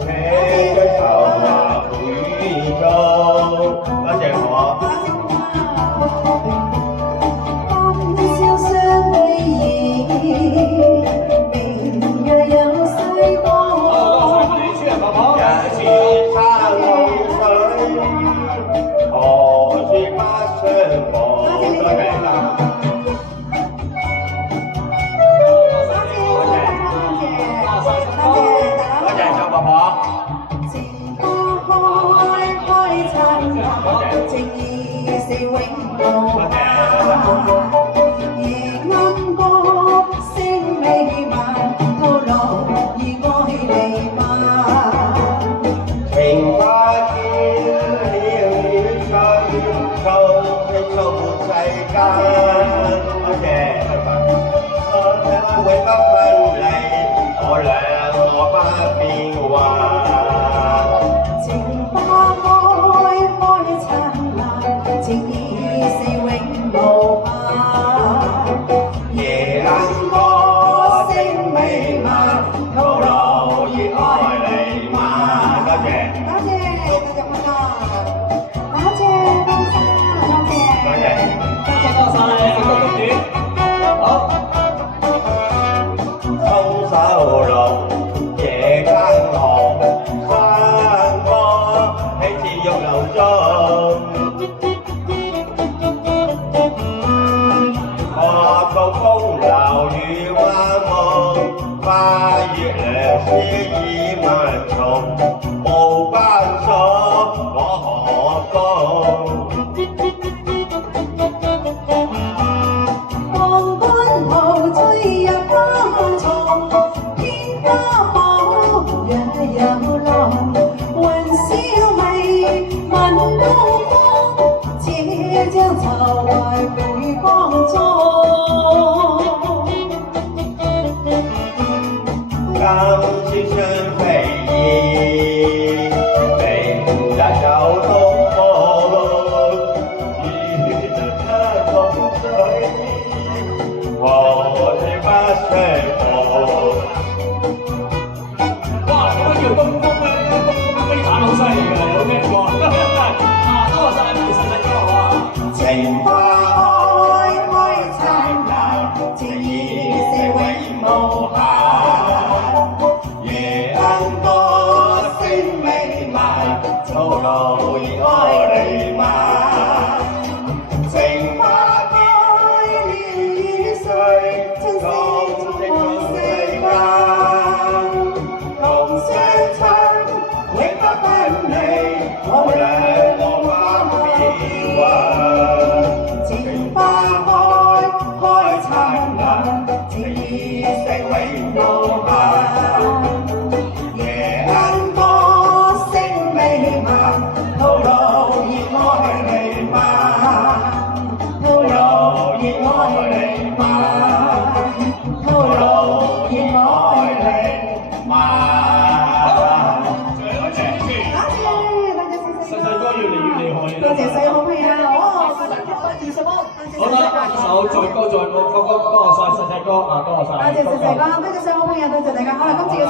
這追求華富宇宙。多謝我。笑聲美意，明日有西光。一次差露水，何處不相逢？多謝啦。多謝周婆婆。情花開燦爛，情意是永無限。夜鶯歌聲美漫，透露熱愛彌漫。情花見了春，掃世間。多謝，永不分離，我倆不變幻。情花開燦爛，情意是永無限。夜鶯歌聲美漫，透露熱愛彌漫。多謝。多謝พ่อ多謝多謝多謝好。空手龍，夜間浪，山歌起自玉樓中。學到風流與花夢，花月亮詩意萬重，無關所我何共？黃昏後吹入花叢，天花寶若有浪，雲霄美，聞東風，且將愁懷回光中。今宵相飛燕，明日有東風。與他同水，何處不相逢？哇！點解叫東風咧？東風飛彈好犀利㗎，有聽過？多謝你細細哥啊！情花開燦爛，情意是永無限。夜鶯歌聲美漫，透露熱愛彌漫。情花開了雨水，共值世間，同相親，永不分離，我倆不變幻。情花開燦爛，情意是永無限。夜鶯歌聲美漫，透露熱愛彌漫，透露熱愛彌漫，透露熱愛彌漫。多謝支持，細細哥越嚟越厲害。多謝細好朋友，哦，20蚊，好啦，一首再歌再舞，多謝細細哥啊，多謝。多謝細細哥，多謝細好朋友，多謝大家，好啦，今次嘅。